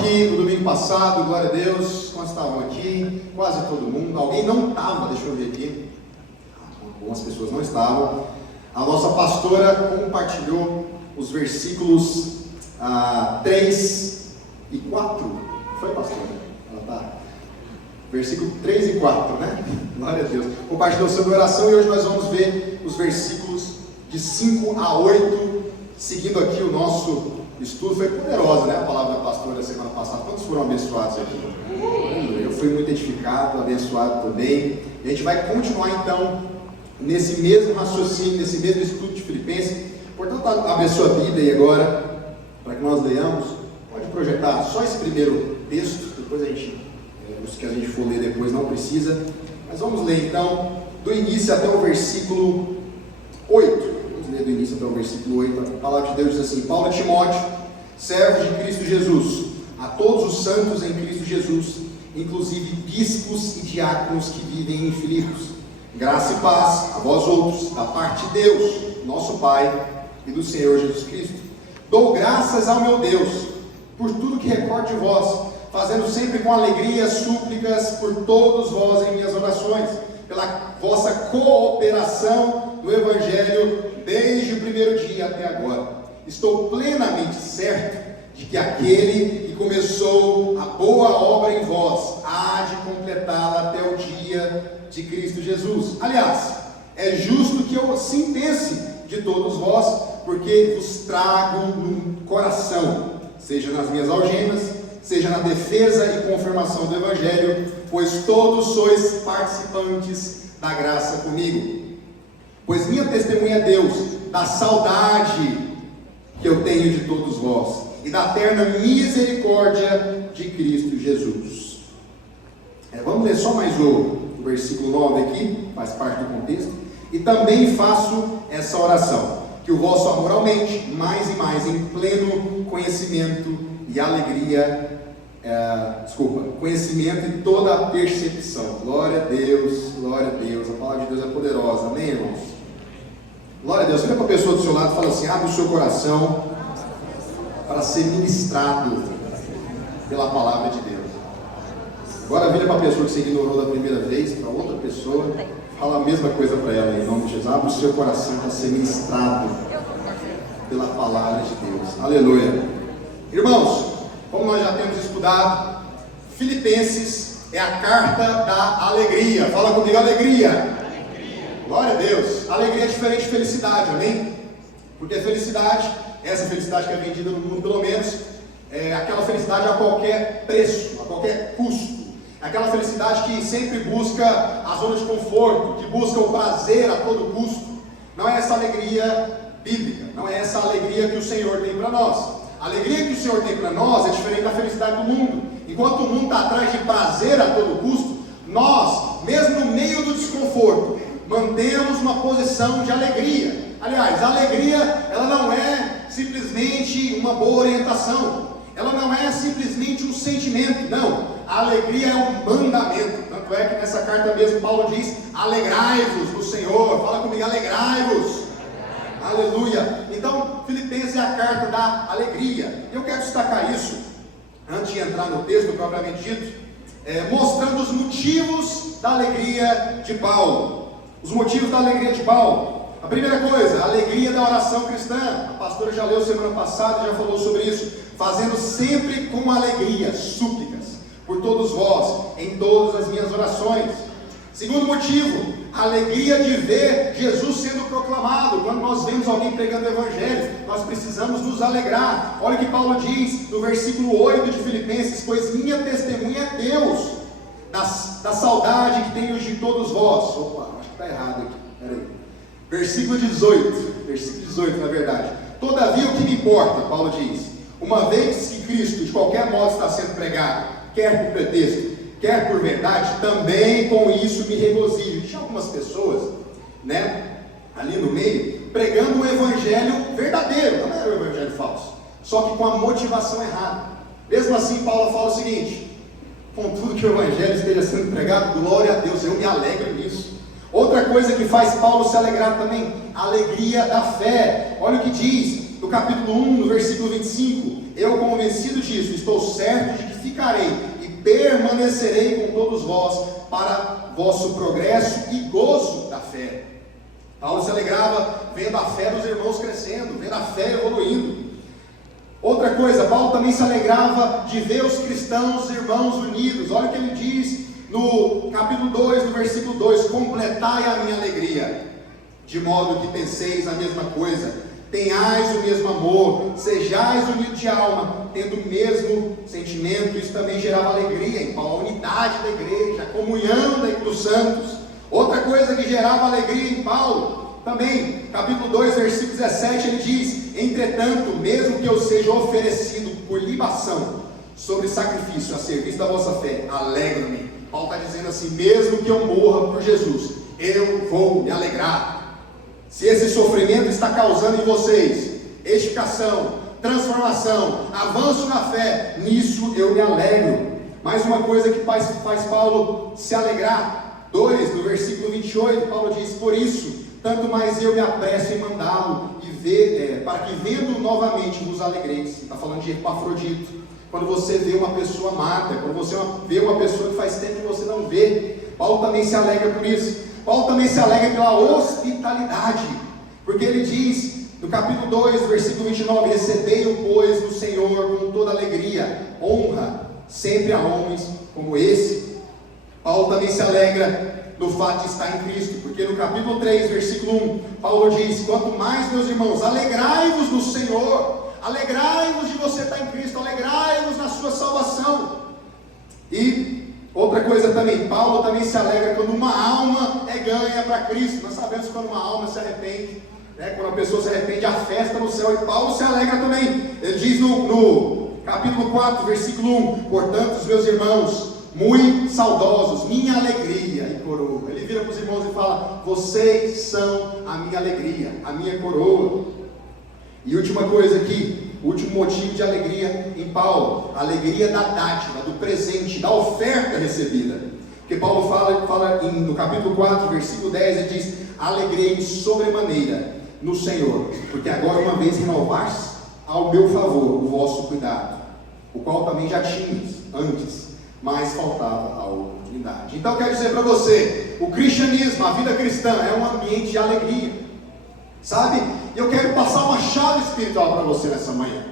aqui no domingo passado, glória a Deus. Quantos estavam aqui? Quase todo mundo. Alguém não estava, deixa eu ver aqui. Algumas pessoas não estavam. A nossa pastora compartilhou os versículos 3 e 4. Foi, pastora? Ela tá. Versículo 3 e 4, né? Glória a Deus. Compartilhou sobre oração e hoje nós vamos ver os versículos de 5 a 8, seguindo aqui o nosso estudo. Foi poderosa, né? A palavra da pastora semana passada. Quantos foram abençoados aqui? Eu fui muito edificado, abençoado também. E a gente vai continuar então nesse mesmo raciocínio, nesse mesmo estudo de Filipenses. Portanto, abençoa a Bíblia e agora, para que nós leamos, pode projetar só esse primeiro texto, depois a gente, os que a gente for ler depois não precisa, mas vamos ler então, do início até o versículo 8. Vamos ler do início até o versículo 8. A palavra de Deus diz assim: Paulo e Timóteo, servos de Cristo Jesus, a todos os santos em Cristo Jesus, inclusive bispos e diáconos que vivem em Filipos, graça e paz a vós outros, da parte de Deus, nosso Pai, e do Senhor Jesus Cristo. Dou graças ao meu Deus por tudo que recordo de vós, fazendo sempre com alegria súplicas por todos vós em minhas orações, pela vossa cooperação no Evangelho desde o primeiro dia até agora. Estou plenamente certo de que aquele que começou a boa obra em vós há de completá-la até o dia de Cristo Jesus. Aliás, é justo que eu assim pense de todos vós, porque vos trago no coração, seja nas minhas algemas, seja na defesa e confirmação do Evangelho, pois todos sois participantes da graça comigo. Pois minha testemunha é Deus, da saudade que eu tenho de todos vós, e da eterna misericórdia de Cristo Jesus. Vamos ler só mais o versículo 9 aqui, faz parte do contexto. E também faço essa oração, que o vosso amor aumente mais e mais em pleno conhecimento e alegria, conhecimento e toda a percepção. Glória a Deus, a palavra de Deus é poderosa, amém, irmãos? Glória a Deus. Olha para a pessoa do seu lado e fala assim: abre o seu coração para ser ministrado pela palavra de Deus. Agora vira para a pessoa que você ignorou da primeira vez, para outra pessoa, fala a mesma coisa para ela, em nome de Jesus. Abre o seu coração para ser ministrado pela palavra de Deus. Aleluia. Irmãos, como nós já temos estudado, Filipenses é a carta da alegria. Fala comigo, alegria. Glória a Deus. Alegria é diferente de felicidade, amém? Porque felicidade, essa felicidade que é vendida no mundo pelo menos, é aquela felicidade a qualquer preço, a qualquer custo. Aquela felicidade que sempre busca a zona de conforto, que busca o prazer a todo custo. Não é essa alegria bíblica, não é essa alegria que o Senhor tem para nós. A alegria que o Senhor tem para nós é diferente da felicidade do mundo. Enquanto o mundo está atrás de prazer a todo custo, nós, mesmo no meio do desconforto, mantemos uma posição de alegria. Aliás, a alegria, ela não é simplesmente uma boa orientação. Ela não é simplesmente um sentimento, não. A alegria é um mandamento. Tanto é que nessa carta mesmo Paulo diz: alegrai-vos no Senhor. Fala comigo, alegrai-vos. Aleluia. Então, Filipenses é a carta da alegria. Eu quero destacar isso, antes de entrar no texto propriamente dito, mostrando os motivos da alegria de Paulo. Os motivos da alegria de Paulo. A primeira coisa, a alegria da oração cristã. A pastora já leu semana passada, já falou sobre isso. Fazendo sempre com alegria, súplicas, por todos vós, em todas as minhas orações. Segundo motivo, a alegria de ver Jesus sendo proclamado. Quando nós vemos alguém pregando o Evangelho, nós precisamos nos alegrar. Olha o que Paulo diz no versículo 8 de Filipenses: pois minha testemunha é Deus, da saudade que tenho de todos vós. Opa, acho que está errado aqui, peraí. Versículo 18 na verdade. Todavia o que me importa, Paulo diz, uma vez que Cristo de qualquer modo está sendo pregado, quer por pretexto, quer por verdade, também com isso me regozijo. Tinha algumas pessoas, ali no meio, pregando o evangelho verdadeiro, não era o evangelho falso, só que com a motivação errada. Mesmo assim, Paulo fala o seguinte: contudo que o evangelho esteja sendo pregado, glória a Deus, eu me alegro nisso. Outra coisa que faz Paulo se alegrar também, a alegria da fé. Olha o que diz no capítulo 1, no versículo 25: eu, convencido disso, estou certo de que ficarei e permanecerei com todos vós para vosso progresso e gozo da fé. Paulo se alegrava vendo a fé dos irmãos crescendo, vendo a fé evoluindo. Outra coisa, Paulo também se alegrava de ver os cristãos, os irmãos unidos. Olha o que ele diz no capítulo 2, no versículo 2: completai a minha alegria, de modo que penseis a mesma coisa, tenhais o mesmo amor, sejais unidos de alma, tendo o mesmo sentimento. Isso também gerava alegria em Paulo, a unidade da igreja, a comunhão dos santos. Outra coisa que gerava alegria em Paulo, também, capítulo 2, versículo 17, ele diz: entretanto, mesmo que eu seja oferecido por libação sobre sacrifício a serviço da vossa fé, alegro-me. Paulo está dizendo assim: mesmo que eu morra por Jesus, eu vou me alegrar. Se esse sofrimento está causando em vocês edificação, transformação, avanço na fé, nisso eu me alegro. Mais uma coisa que faz Paulo se alegrar. 2, no versículo 28, Paulo diz: por isso, tanto mais eu me apresso em mandá-lo, para que vendo novamente vos alegreis. Está falando de Epafrodito. Quando você vê uma pessoa amada, quando você vê uma pessoa que faz tempo que você não vê, Paulo também se alegra por isso. Paulo também se alegra pela hospitalidade, porque ele diz no capítulo 2, versículo 29: recebei-o, pois, no Senhor com toda alegria, honra sempre a homens como esse. Paulo também se alegra no fato de estar em Cristo, porque no capítulo 3, versículo 1, Paulo diz: quanto mais, meus irmãos, alegrai-vos no Senhor, alegrai-vos de você estar em Cristo, alegrai-vos na sua salvação. E outra coisa também, Paulo também se alegra quando uma alma é ganha para Cristo. Nós sabemos que quando uma alma se arrepende, quando a pessoa se arrepende, há festa no céu, e Paulo se alegra também. Ele diz no capítulo 4, versículo 1: portanto, os meus irmãos, muito saudosos, minha alegria e coroa. Ele vira para os irmãos e fala: vocês são a minha alegria, a minha coroa. E última coisa aqui, o último motivo de alegria em Paulo: a alegria da dádiva, do presente, da oferta recebida. Porque Paulo fala no capítulo 4, versículo 10, ele diz: alegrei-me sobremaneira no Senhor, porque agora uma vez renovaste ao meu favor o vosso cuidado, o qual também já tinhas antes, mas faltava a oportunidade. Então quero dizer para você, o cristianismo, a vida cristã é um ambiente de alegria, sabe? Eu quero passar uma chave espiritual para você nessa manhã,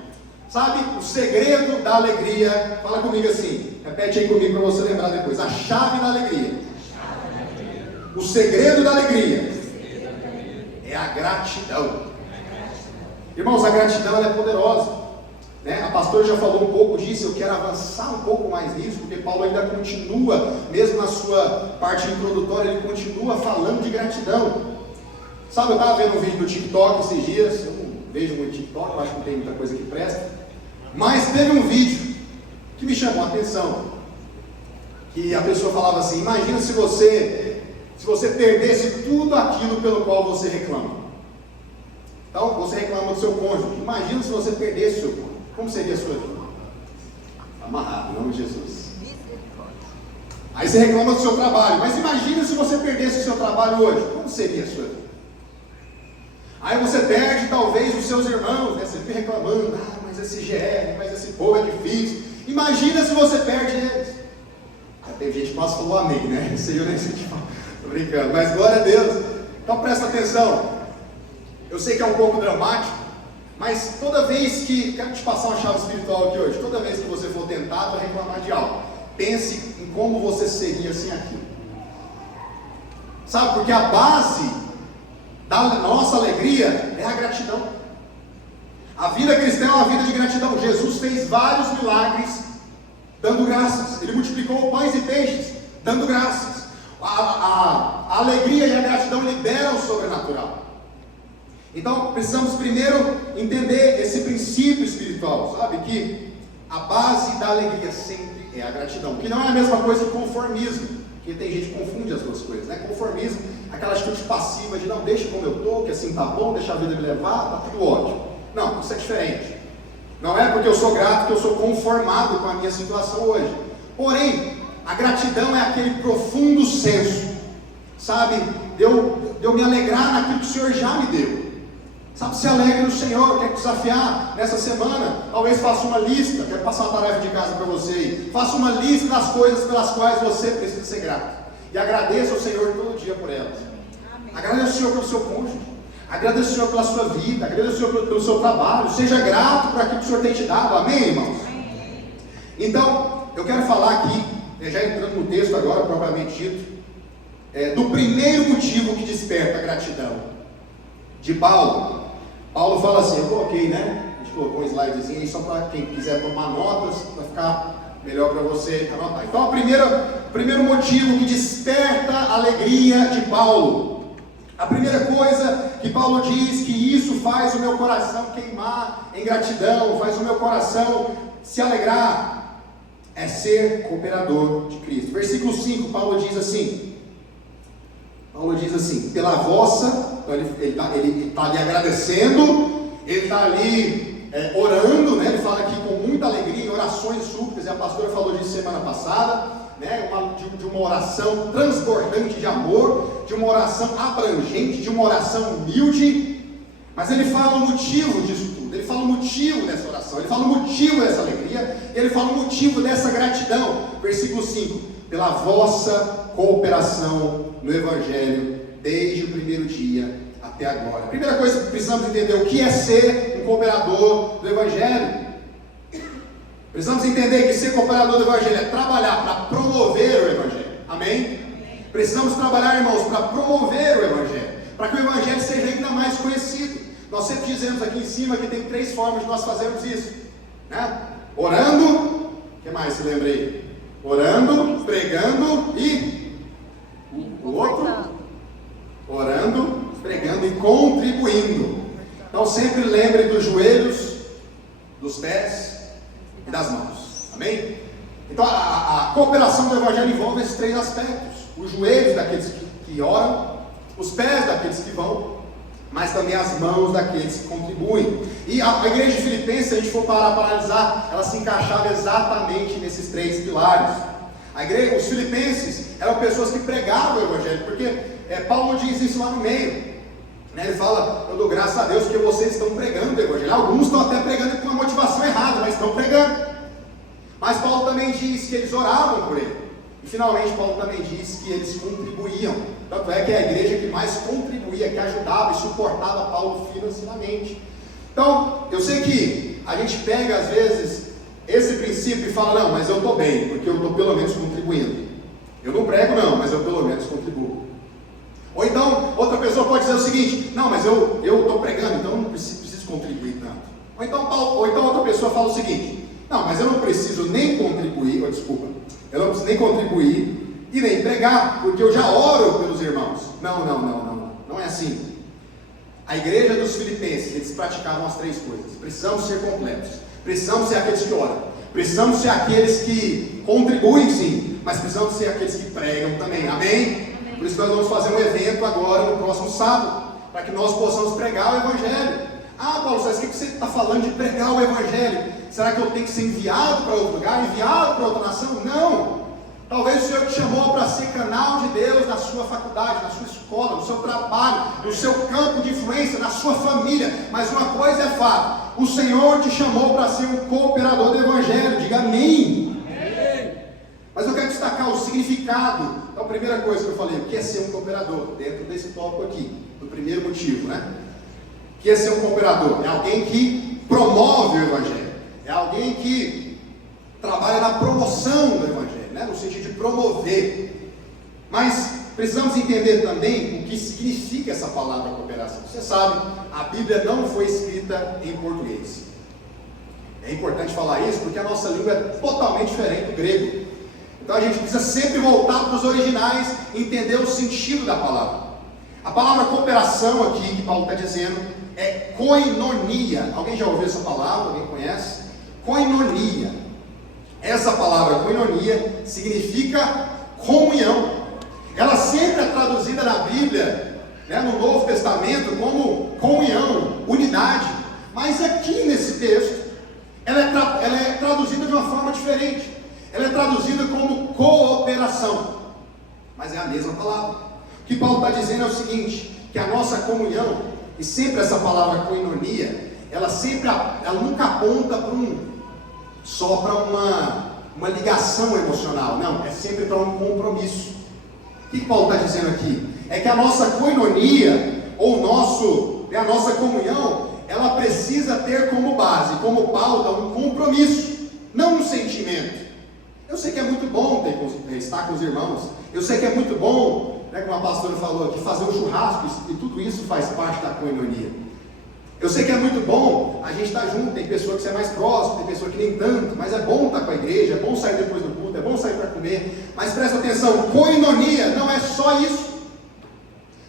sabe? O segredo da alegria, fala comigo assim, repete aí comigo para você lembrar depois: a chave da alegria, o segredo da alegria é a gratidão. Irmãos, a gratidão ela é poderosa, né? A pastora já falou um pouco disso. Eu quero avançar um pouco mais nisso, porque Paulo ainda continua, mesmo na sua parte introdutória, ele continua falando de gratidão. Sabe, eu estava vendo um vídeo do TikTok esses dias. Eu não vejo muito TikTok, eu acho que não tem muita coisa que presta, mas teve um vídeo que me chamou a atenção, que a pessoa falava assim: imagina se você perdesse tudo aquilo pelo qual você reclama. Então, você reclama do seu cônjuge. Imagina se você perdesse o seu cônjuge. Como seria a sua vida? Amarrado, em nome de Jesus. Aí você reclama do seu trabalho. Mas imagina se você perdesse o seu trabalho hoje. Como seria a sua vida? Aí você perde talvez os seus irmãos, né? Você fica reclamando: mas esse GR, mas esse povo é difícil. Imagina se você perde eles. Já tem gente que quase falou amém, né? Isso aí eu nem sei te falar. Estou brincando, mas glória a Deus. Então presta atenção. Eu sei que é um pouco dramático, mas toda vez que, quero te passar uma chave espiritual aqui hoje, toda vez que você for tentado a reclamar de algo, pense em como você seria sem aquilo. Sabe, porque a base da nossa alegria é a gratidão. A vida cristã é uma vida de gratidão. Jesus fez vários milagres dando graças. Ele multiplicou pães e peixes dando graças. A alegria e a gratidão liberam o sobrenatural. Então precisamos primeiro entender esse princípio espiritual, sabe? Que a base da alegria sempre é a gratidão, que não é a mesma coisa que conformismo, porque tem gente que confunde as duas coisas, né? Conformismo, aquela atitude passiva de não, deixa como eu estou, que assim tá bom, deixa a vida me levar, tá tudo ótimo. Não, isso é diferente. Não é porque eu sou grato que eu sou conformado com a minha situação hoje. Porém, a gratidão é aquele profundo senso, sabe? De eu me alegrar naquilo que o Senhor já me deu. Sabe, se alegre no Senhor. Quero desafiar nessa semana. Talvez faça uma lista. Quero passar uma tarefa de casa para você aí. Faça uma lista das coisas pelas quais você precisa ser grato. E agradeça ao Senhor todo dia por elas. Amém. Agradeça ao Senhor pelo seu cônjuge. Agradeça ao Senhor pela sua vida. Agradeça ao Senhor pelo seu trabalho. Seja grato por aquilo que o Senhor tem te dado. Amém, irmãos? Amém. Então, eu quero falar aqui, já entrando no texto agora, propriamente dito, do primeiro motivo que desperta a gratidão. De Paulo. Paulo fala assim, eu coloquei, né? A gente colocou um slidezinho aí só para quem quiser tomar notas, para ficar melhor para você anotar. Então, o primeiro motivo que desperta a alegria de Paulo. A primeira coisa que Paulo diz que isso faz o meu coração queimar em gratidão, faz o meu coração se alegrar, é ser cooperador de Cristo. Versículo 5, Paulo diz assim, pela vossa, então ele está ali agradecendo, ele está ali orando, né? Ele fala aqui com muita alegria, em orações súplicas, e a pastora falou disso semana passada, né? De uma oração transbordante de amor, de uma oração abrangente, de uma oração humilde, mas ele fala o motivo disso tudo, ele fala o motivo dessa oração, ele fala o motivo dessa alegria, ele fala o motivo dessa gratidão. Versículo 5, pela vossa cooperação no Evangelho, desde o primeiro dia até agora. A primeira coisa que precisamos entender, o que é ser um cooperador do Evangelho? Precisamos entender que ser cooperador do Evangelho é trabalhar para promover o Evangelho. Amém? Precisamos trabalhar, irmãos, para promover o Evangelho, para que o Evangelho seja ainda mais conhecido. Nós sempre dizemos aqui em cima que tem 3 formas de nós fazermos isso, né? Orando, o que mais se lembra aí? Orando, pregando e o outro? Orando, pregando e contribuindo. Então sempre lembre dos joelhos, dos pés e das mãos. Amém? Então a cooperação do Evangelho envolve esses 3 aspectos: os joelhos daqueles que oram, os pés daqueles que vão, mas também as mãos daqueles que contribuem. E a igreja de Filipenses, se a gente for parar para analisar, ela se encaixava exatamente nesses 3 pilares. Os filipenses eram pessoas que pregavam o Evangelho, porque Paulo diz isso lá no meio, né? Ele fala, eu dou graças a Deus porque vocês estão pregando o Evangelho. Alguns estão até pregando com uma motivação errada, mas estão pregando. Mas Paulo também diz que eles oravam por ele. E finalmente Paulo também diz que eles contribuíam. Tanto é que é a igreja que mais contribuía, que ajudava e suportava Paulo financeiramente. Então, eu sei que a gente pega às vezes esse princípio e fala, não, mas eu estou bem, porque eu estou pelo menos contribuindo. Eu não prego não, mas eu pelo menos contribuo. Ou então, outra pessoa pode dizer o seguinte, não, mas eu estou pregando, então eu não preciso contribuir tanto. Ou então outra pessoa fala o seguinte, não, mas eu não preciso nem contribuir, eu não preciso nem contribuir e nem pregar, porque eu já oro pelos irmãos. Não é assim. A igreja dos Filipenses, eles praticavam as 3 coisas. Precisamos ser completos, precisamos ser aqueles que oram, precisamos ser aqueles que contribuem sim, mas precisamos ser aqueles que pregam também. Amém? Por isso nós vamos fazer um evento agora no próximo sábado, para que nós possamos pregar o Evangelho. Ah, Paulo, o que você está falando de pregar o Evangelho? Será que eu tenho que ser enviado para outro lugar, enviado para outra nação? Não! Talvez o Senhor te chamou para ser canal de Deus na sua faculdade, na sua escola, no seu trabalho, no seu campo de influência, na sua família. Mas uma coisa é fato, o Senhor te chamou para ser um cooperador do Evangelho. Diga amém. Mas eu quero destacar o significado. Então, a primeira coisa que eu falei, o que é ser um cooperador? Dentro desse tópico aqui, do primeiro motivo, né? O que é ser um cooperador? É alguém que promove o Evangelho. É alguém que trabalha na promoção do Evangelho, né? No sentido de promover. Mas precisamos entender também o que significa essa palavra cooperação. Você sabe, a Bíblia não foi escrita em português. É importante falar isso porque a nossa língua é totalmente diferente do grego. Então a gente precisa sempre voltar para os originais e entender o sentido da palavra. A palavra cooperação aqui, que Paulo está dizendo, é koinonia. Alguém já ouviu essa palavra? Alguém conhece? Koinonia. Essa palavra koinonia significa comunhão. Ela sempre é traduzida na Bíblia, né, no Novo Testamento, como comunhão, unidade. Mas aqui nesse texto, ela é traduzida de uma forma diferente. Ela é traduzida como cooperação, mas é a mesma palavra. O que Paulo está dizendo é o seguinte, que a nossa comunhão, e sempre essa palavra koinonia, ela nunca aponta só para uma ligação emocional, não, é sempre para um compromisso. O que Paulo está dizendo aqui? É que a nossa koinonia, ou a nossa comunhão, ela precisa ter como base, como pauta, um compromisso, não um sentimento. Eu sei que é muito bom estar com os irmãos, eu sei que é muito bom, como a pastora falou aqui, fazer um churrasco, e tudo isso faz parte da koinonia. Eu sei que é muito bom a gente estar junto, tem pessoa que você é mais próximo, tem pessoa que nem tanto, mas é bom estar com a igreja, é bom sair depois do culto, é bom sair para comer, mas presta atenção, koinonia não é só isso,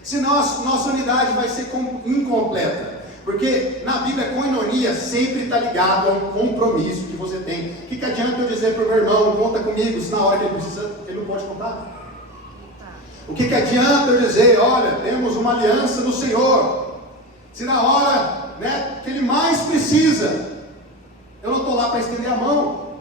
senão a nossa unidade vai ser incompleta, porque na Bíblia koinonia sempre está ligado a um compromisso que você tem. O que adianta eu dizer para o meu irmão, conta comigo, se na hora que ele precisa, ele não pode contar? O que adianta eu dizer, olha, temos uma aliança no Senhor, se na hora que ele mais precisa, eu não estou lá para estender a mão?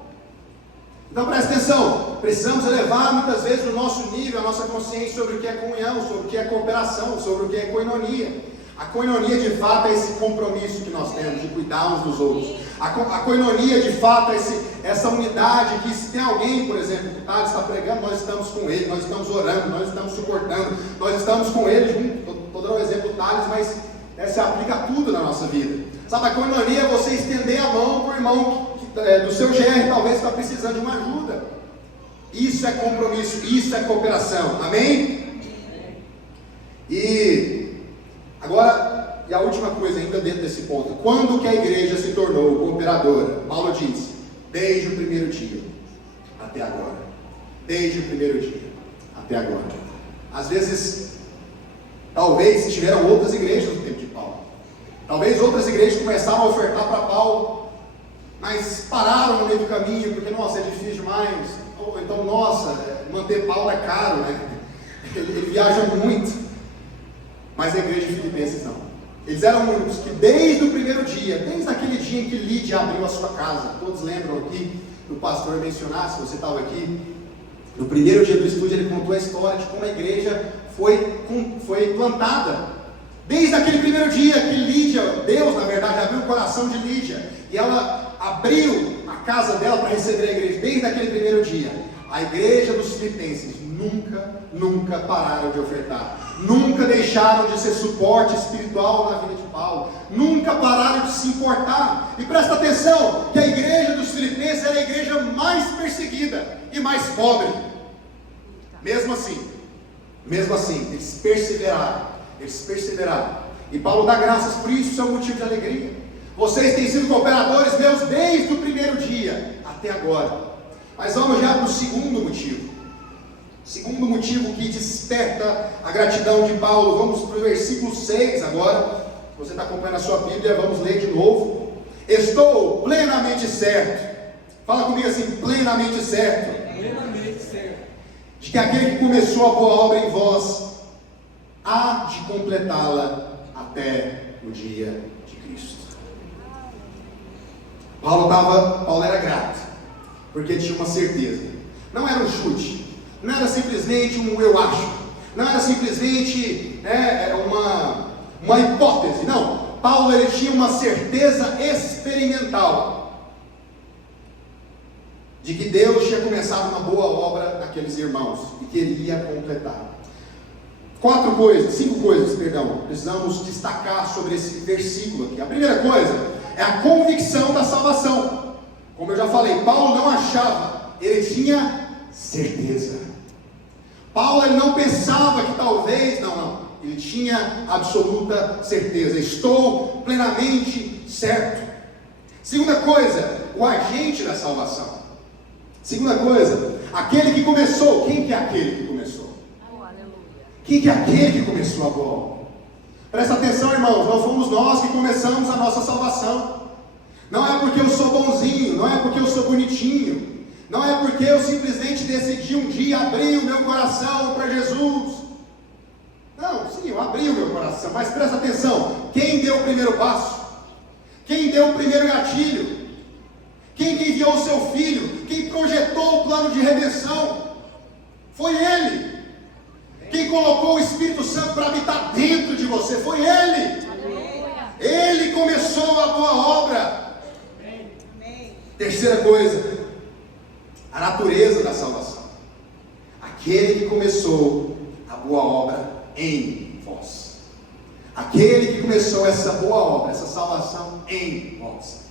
Então presta atenção, precisamos elevar muitas vezes o nosso nível, a nossa consciência sobre o que é comunhão, sobre o que é cooperação, sobre o que é koinonia. A koinonia de fato é esse compromisso que nós temos de cuidar uns dos outros. A koinonia de fato é essa unidade que, se tem alguém, por exemplo, que está pregando, nós estamos com ele, nós estamos orando, nós estamos suportando, nós estamos com ele junto. Estou dando um exemplo do Thales, mas se aplica a tudo na nossa vida. Sabe, a koinonia é você estender a mão para o irmão do seu GR, talvez está precisando de uma ajuda. Isso é compromisso, isso é cooperação, amém? E agora, a última coisa ainda dentro desse ponto, quando que a igreja se tornou cooperadora? Paulo diz, desde o primeiro dia até agora. Desde o primeiro dia até agora. Às vezes, talvez tiveram outras igrejas no tempo de Paulo. Talvez outras igrejas começaram a ofertar para Paulo, mas pararam no meio do caminho, porque, nossa, é difícil demais. Ou então, nossa, manter Paulo é caro, né? Ele viaja muito. Mas a igreja de Filipenses não. Eles eram únicos que desde o primeiro dia, desde aquele dia em que Lídia abriu a sua casa, todos lembram aqui do pastor mencionar, se você estava aqui, no primeiro dia do estúdio ele contou a história de como a igreja foi plantada. Desde aquele primeiro dia que Lídia, Deus na verdade abriu o coração de Lídia, e ela abriu a casa dela para receber a igreja, desde aquele primeiro dia. A igreja dos Filipenses nunca pararam de ofertar, nunca deixaram de ser suporte espiritual na vida de Paulo, nunca pararam de se importar. E presta atenção, que a igreja dos Filipenses era a igreja mais perseguida e mais pobre. Mesmo assim, eles perseveraram, e Paulo dá graças por isso, isso é um motivo de alegria. Vocês têm sido cooperadores meus desde o primeiro dia até agora. Mas vamos já para o segundo motivo. Segundo motivo que desperta a gratidão de Paulo. Vamos para o versículo 6 agora. Se você está acompanhando a sua Bíblia, vamos ler de novo. Estou plenamente certo. Fala comigo assim, plenamente certo. Plenamente certo. De que aquele que começou a boa obra em vós, há de completá-la até o dia de Cristo. Paulo era grato, porque tinha uma certeza. Não era um chute, não era simplesmente um eu acho, não era simplesmente uma hipótese. Não, Paulo ele tinha uma certeza experimental de que Deus tinha começado uma boa obra naqueles irmãos e que ele ia completar. Cinco coisas, precisamos destacar sobre esse versículo aqui. A primeira coisa é a convicção da salvação. Como eu já falei, Paulo não achava, ele tinha certeza. Paulo ele não pensava que talvez, ele tinha absoluta certeza. Estou plenamente certo. Segunda coisa, o agente da salvação. Segunda coisa, aquele que começou. Quem que é aquele que começou? Quem que é aquele que começou a boa obra? Presta atenção, irmãos, não fomos nós que começamos a nossa salvação. Não é porque eu sou bonzinho, não é porque eu sou bonitinho, não é porque eu simplesmente decidi um dia abrir o meu coração para Jesus. Não, sim, eu abri o meu coração, mas presta atenção, quem deu o primeiro passo? Quem deu o primeiro gatilho? Quem que enviou o seu filho? Quem projetou o plano de redenção? Foi Ele. Quem colocou o Espírito Santo para habitar dentro de você? Foi Ele. Ele começou a boa obra. Terceira coisa, a natureza da salvação. Aquele que começou a boa obra em vós. Aquele que começou essa boa obra, essa salvação em vós.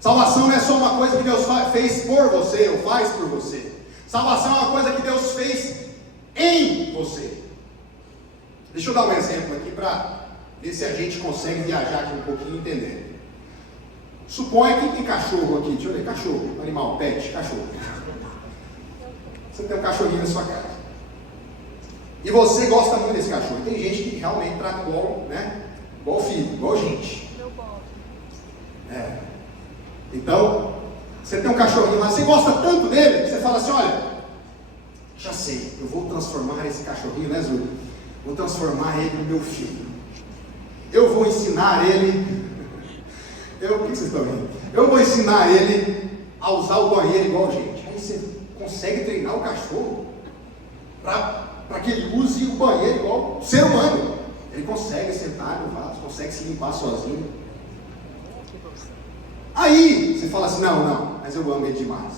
Salvação não é só uma coisa que Deus fez por você ou faz por você. Salvação é uma coisa que Deus fez em você. Deixa eu dar um exemplo aqui para ver se a gente consegue viajar aqui um pouquinho e entender. Suponha que tem cachorro aqui, deixa eu ver, cachorro, animal, pet, cachorro. Você tem um cachorrinho na sua casa. E você gosta muito desse cachorro. Tem gente que realmente trata igual, né? Igual filho, igual gente. Então, você tem um cachorrinho lá, você gosta tanto dele, que você fala assim, olha, já sei, eu vou transformar esse cachorrinho, né, Zúlia? Vou transformar ele no meu filho. Eu vou ensinar ele... O que vocês estão vendo? Eu vou ensinar ele a usar o banheiro igual gente. Aí você consegue treinar o cachorro para que ele use o banheiro igual ser humano. Ele consegue sentar no vaso, consegue se limpar sozinho. Aí você fala assim, não, mas eu amo ele demais.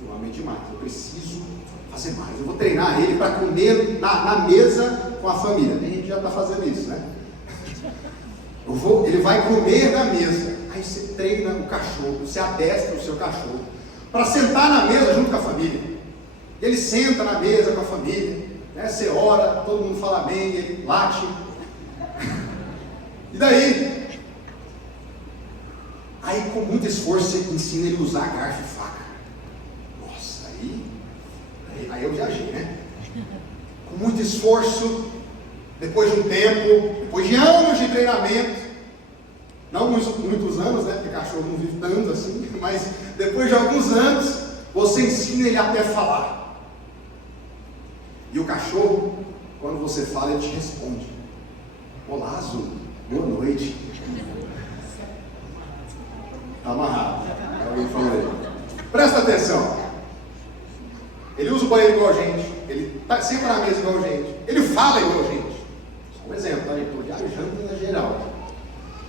Eu preciso fazer mais. Eu vou treinar ele para comer na mesa com a família. Tem gente que já está fazendo isso, né? Ele vai comer na mesa. Aí você treina o cachorro, você adestra o seu cachorro para sentar na mesa junto com a família. Ele senta na mesa com a família, né? Você ora, todo mundo fala amém, ele late. E daí? Aí com muito esforço você ensina ele a usar garfo e faca. Nossa, aí eu viajei, né? Com muito esforço, depois de um tempo, depois de anos de treinamento, não muitos anos, né? Porque cachorro não vive tanto assim, mas depois de alguns anos, você ensina ele até falar. E o cachorro, quando você fala, ele te responde. Olá, Azul, boa noite. Está amarrado. Alguém falou aí. Presta atenção. Ele usa o banheiro igual a gente. Ele senta na mesa igual a gente. Ele fala igual a gente. Só um exemplo, tá? Eu estou viajando na geral.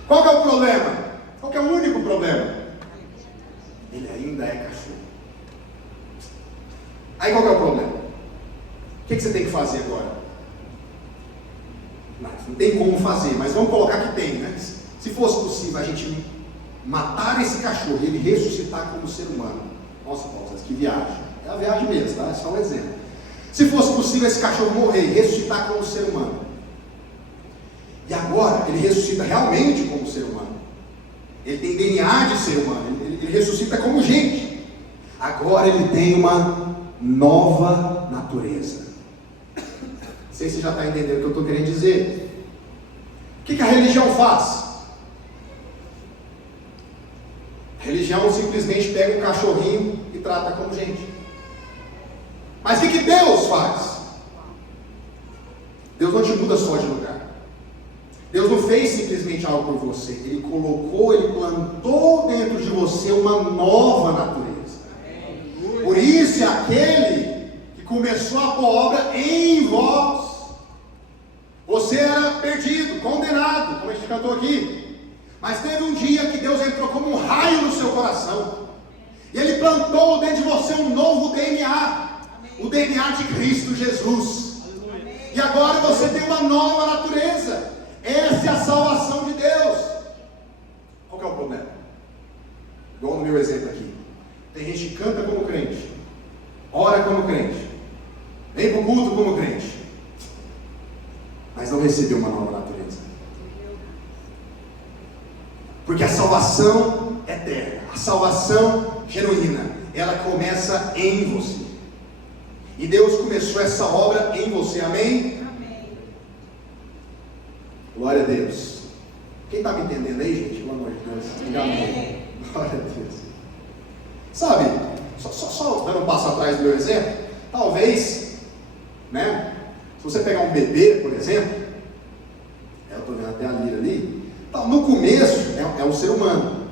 Qual que é o problema? Qual que é o único problema? Ele ainda é cachorro. Aí qual que é o problema? O que você tem que fazer agora? Não tem como fazer, mas vamos colocar que tem, né? Se fosse possível a gente matar esse cachorro e ele ressuscitar como ser humano. Nossa, Paulo, que viagem. É a viagem mesmo, tá? É só um exemplo. Se fosse possível esse cachorro morrer e ressuscitar como ser humano. E agora ele ressuscita realmente como ser humano. Ele tem DNA de ser humano. Ele ressuscita como gente. Agora ele tem uma nova natureza. Não sei se você já está entendendo o que eu estou querendo dizer. O que a religião faz? A religião simplesmente pega um cachorrinho e trata como gente. Mas o que Deus faz? Deus não te muda só de lugar. Deus não fez simplesmente algo por você. Ele colocou, Ele plantou dentro de você uma nova natureza. Por isso é aquele que começou a boa obra em vós. Você era perdido, condenado, como a gente cantou aqui. Mas teve um dia que Deus entrou como um raio no seu coração. E Ele plantou dentro de você um novo DNA. O DNA de Cristo Jesus. E agora você tem uma nova natureza. Essa é a salvação de Deus. Qual que é o problema? Igual no meu exemplo aqui. Tem gente que canta como crente, ora como crente, vem para o culto como crente, mas não recebeu uma nova natureza. Porque a salvação eterna, a salvação genuína, ela começa em você. E Deus começou essa obra em você, amém? Glória a Deus. Quem está me entendendo aí, gente? Pelo amor de Deus. Amém. Glória a Deus. Sabe, só dando um passo atrás do meu exemplo, talvez, né? Se você pegar um bebê, por exemplo, eu estou vendo até a Lira ali, no começo é um ser humano,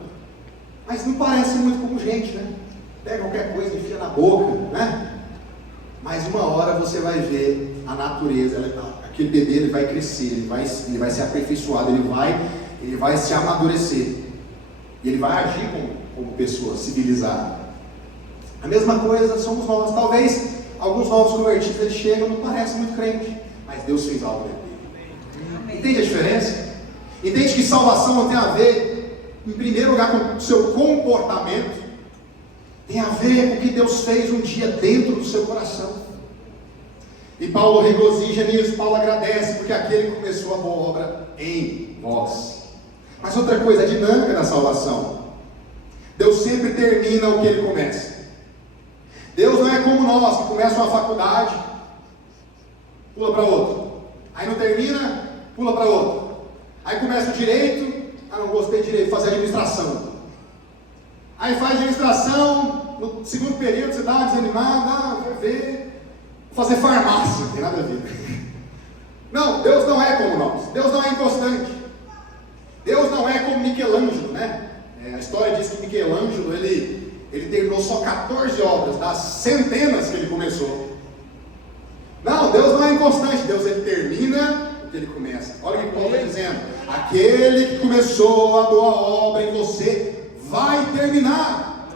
mas não parece muito como gente, né? Pega qualquer coisa, enfia na boca, né? Mas uma hora você vai ver a natureza, aquele bebê ele vai crescer, ele vai ser aperfeiçoado, ele vai ele vai se amadurecer. E ele vai agir como pessoa civilizada. A mesma coisa somos nós. Talvez alguns novos convertidos eles chegam, não parecem muito crente, mas Deus fez algo nele. Entende a diferença? Entende que salvação não tem a ver, em primeiro lugar, com o seu comportamento, tem a ver com o que Deus fez um dia dentro do seu coração. E Paulo regozija nisso, Paulo agradece, porque aquele que começou a boa obra em vós. Mas outra coisa, a dinâmica da salvação. Deus sempre termina o que ele começa. Deus não é como nós, que começa uma faculdade, pula para outra. Aí não termina, pula para outra. Aí começa o direito, não gostei de direito, fazer administração. Aí faz administração, no segundo período você dá uma desanimada, vou ver, vou fazer farmácia, não tem nada a ver. Não, Deus não é como nós, Deus não é inconstante. Deus não é como Michelangelo, né? A história diz que Michelangelo, ele terminou só 14 obras, das centenas que ele começou. Não, Deus não é inconstante, Deus ele termina o que ele começa. Olha o que Paulo está dizendo: aquele que começou a boa obra em você, vai terminar.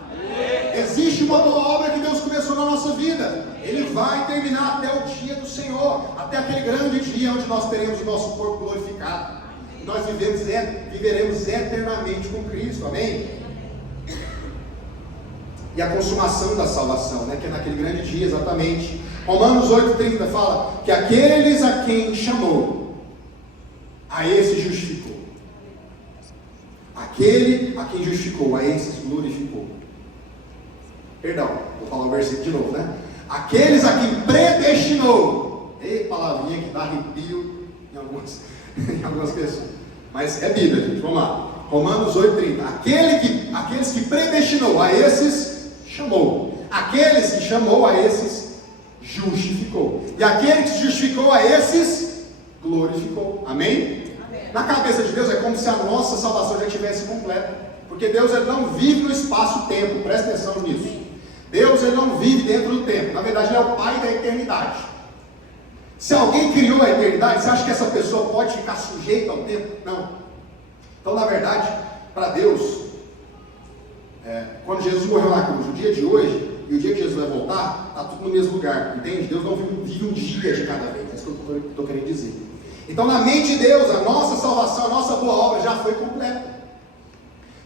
Existe uma boa obra que Deus começou na nossa vida, ele vai terminar até o dia do Senhor, até aquele grande dia onde nós teremos o nosso corpo glorificado. Nós viveremos eternamente com Cristo, amém? E a consumação da salvação, né, que é naquele grande dia exatamente. Romanos 8,30 fala que aqueles a quem chamou, a esse justificou. Aquele a quem justificou, a esses glorificou. Perdão, vou falar o versículo de novo, né? Aqueles a quem predestinou. Ei, palavrinha que dá arrepio em algumas pessoas. Mas é Bíblia, gente, vamos lá. Romanos 8,30. Aqueles que predestinou, a esses chamou. Aqueles que chamou, a esses justificou. E aquele que justificou, a esses glorificou. Amém? Amém? Na cabeça de Deus é como se a nossa salvação já estivesse completa. Porque Deus ele não vive no espaço-tempo. Presta atenção nisso. Deus ele não vive dentro do tempo. Na verdade, ele é o Pai da eternidade. Se alguém criou a eternidade, você acha que essa pessoa pode ficar sujeita ao tempo? Não. Então, na verdade, para Deus, quando Jesus morreu na cruz, o dia de hoje e o dia que Jesus vai voltar, está tudo no mesmo lugar, entende? Deus não vive um dia de cada vez, é isso que eu estou querendo dizer. Então, na mente de Deus, a nossa salvação, a nossa boa obra já foi completa,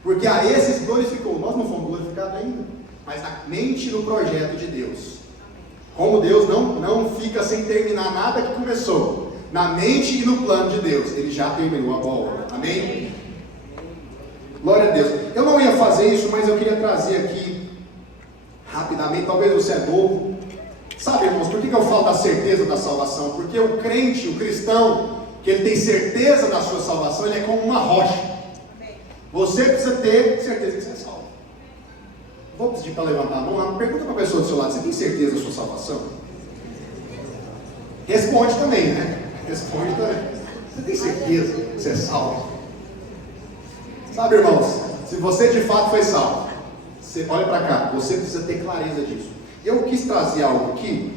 porque a esses glorificou. Nós não fomos glorificados ainda, mas na mente e no projeto de Deus. Como Deus não fica sem terminar nada que começou, na mente e no plano de Deus, ele já terminou a boa obra. Amém? Glória a Deus. Eu não ia fazer isso, mas eu queria trazer aqui rapidamente. Talvez você é novo. Sabe, irmãos, por que eu falo da certeza da salvação? Porque o crente, o cristão, que ele tem certeza da sua salvação, ele é como uma rocha. Você precisa ter certeza que você é salvo. Vou pedir para levantar a mão. Pergunta para a pessoa do seu lado: você tem certeza da sua salvação? Responde também, né? Responde também. Você tem certeza que você é salvo? Sabe, irmãos, se você de fato foi salvo, você olha para cá, você precisa ter clareza disso. Eu quis trazer algo aqui,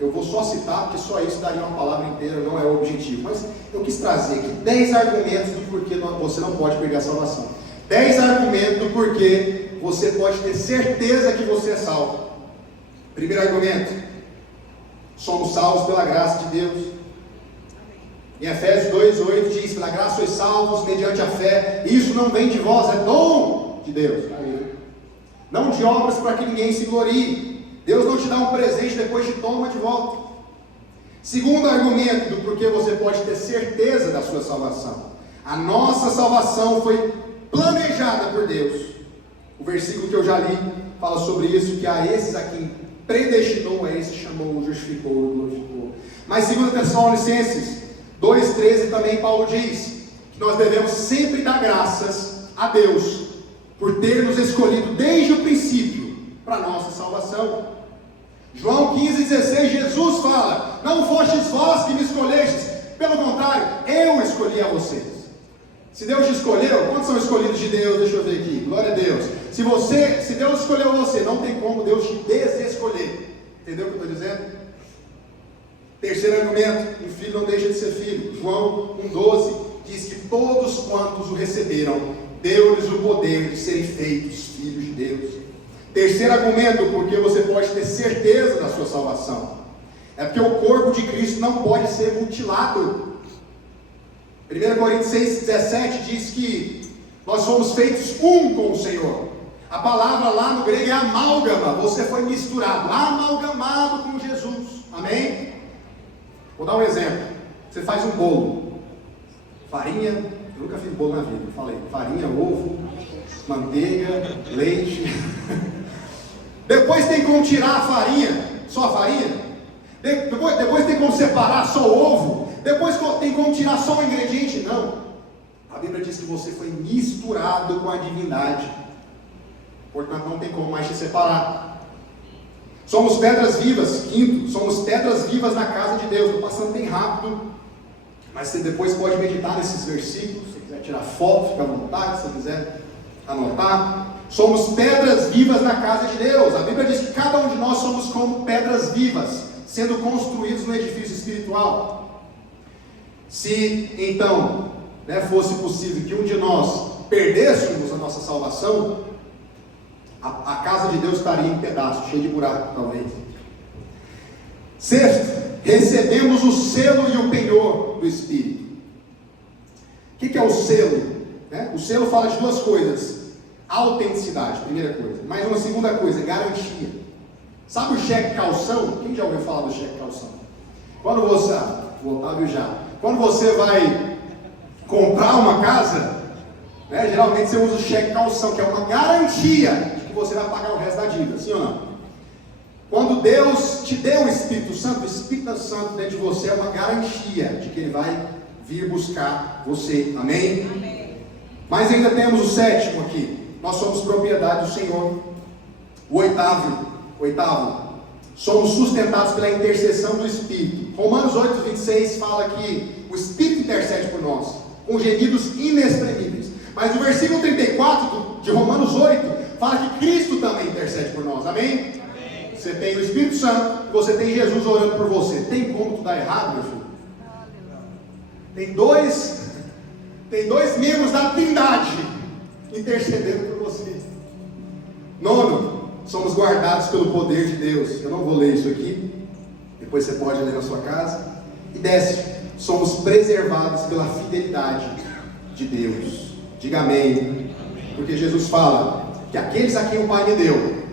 eu vou só citar, porque só isso daria uma palavra inteira, não é o objetivo. Mas eu quis trazer aqui 10 argumentos do porquê você não pode perder a salvação. 10 argumentos do porquê você pode ter certeza que você é salvo. Primeiro argumento: somos salvos pela graça de Deus. Em Efésios 2,8 diz: pela graça sois salvos mediante a fé. Isso não vem de vós, é dom de Deus. Não de obras para que ninguém se glorie. Deus não te dá um presente depois te toma de volta. Segundo argumento do porquê você pode ter certeza da sua salvação: a nossa salvação foi planejada por Deus. O versículo que eu já li fala sobre isso, que a esses a quem predestinou, a esses chamou, justificou e glorificou. Mas 2 Tessalonicenses 2,13 também Paulo diz que nós devemos sempre dar graças a Deus por ter nos escolhido desde o princípio para a nossa salvação. João 15,16, Jesus fala: não fostes vós que me escolhestes, pelo contrário, eu escolhi a vocês. Se Deus te escolheu, quantos são escolhidos de Deus? Deixa eu ver aqui, glória a Deus. Se Deus escolheu você, não tem como Deus te desescolher. Entendeu o que eu estou dizendo? Terceiro argumento: o filho não deixa de ser filho. João 1,12 diz que todos quantos o receberam, deu-lhes o poder de serem feitos filhos de Deus. Terceiro argumento, porque você pode ter certeza da sua salvação, é porque o corpo de Cristo não pode ser mutilado. 1 Coríntios 6,17 diz que nós somos feitos um com o Senhor. A palavra lá no grego é amálgama, você foi misturado, amalgamado com Jesus, amém? Vou dar um exemplo. Você faz um bolo, farinha, eu nunca fiz bolo na vida, falei, farinha, ovo, manteiga, leite. Depois tem como tirar a farinha, só a farinha. Depois tem como separar só o ovo. Depois tem como tirar só o ingrediente. Não. A Bíblia diz que você foi misturado com a divindade. Portanto, não tem como mais te separar. Somos pedras vivas. Quinto, somos pedras vivas na casa de Deus. Estou passando bem rápido, mas você depois pode meditar nesses versículos. Se você quiser tirar foto, fica à vontade. Se você quiser anotar. Somos pedras vivas na casa de Deus. A Bíblia diz que cada um de nós somos como pedras vivas, sendo construídos no edifício espiritual. Se então fosse possível que um de nós perdêssemos a nossa salvação, a casa de Deus estaria em pedaços, cheia de buraco, talvez. Sexto, recebemos o selo e o penhor do Espírito. O que é o selo? O selo fala de duas coisas: autenticidade, primeira coisa, mas uma segunda coisa, garantia. Sabe o cheque calção? Quem já ouviu falar do cheque calção? Quando você, o Otávio já, quando você vai comprar uma casa, geralmente você usa o cheque calção, que é uma garantia de que você vai pagar o resto da dívida, sim ou não? Quando Deus te deu o Espírito Santo dentro de você é uma garantia de que Ele vai vir buscar você, amém? Amém. Mas ainda temos o sétimo aqui. Nós somos propriedade do Senhor. O oitavo, somos sustentados pela intercessão do Espírito. Romanos 8,26 fala que o Espírito intercede por nós, com gemidos inexprimíveis. Mas o versículo 34 de Romanos 8 fala que Cristo também intercede por nós, amém? Amém. Você tem o Espírito Santo, você tem Jesus orando por você. Tem como tu dar errado, meu filho? Tem dois membros da Trindade intercedendo por você. Nono, somos guardados pelo poder de Deus. Eu não vou ler isso aqui, depois você pode ler na sua casa. E décimo, somos preservados pela fidelidade de Deus. Diga amém. Porque Jesus fala que aqueles a quem o Pai me deu,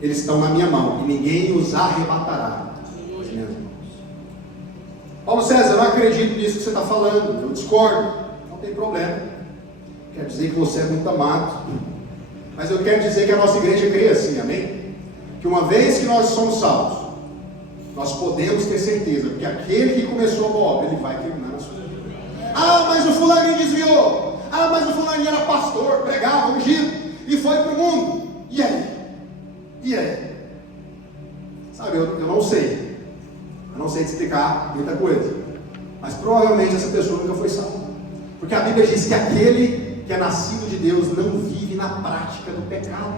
eles estão na minha mão, e ninguém os arrebatará das minhas mãos. Paulo César, eu não acredito nisso que você está falando, eu discordo. Não tem problema. Quer dizer que você é muito amado, mas eu quero dizer que a nossa igreja crê assim, amém? Que uma vez que nós somos salvos, nós podemos ter certeza, porque aquele que começou a boa obra, ele vai terminar na sua vida. Ah, mas o fulaninho desviou. Ah, mas o fulaninho era pastor, pregava, ungido, e foi para o mundo. E aí? Sabe, eu não sei. Eu não sei te explicar muita coisa, mas provavelmente essa pessoa nunca foi salva. Porque a Bíblia diz que aquele que é nascido de Deus não vive na prática do pecado.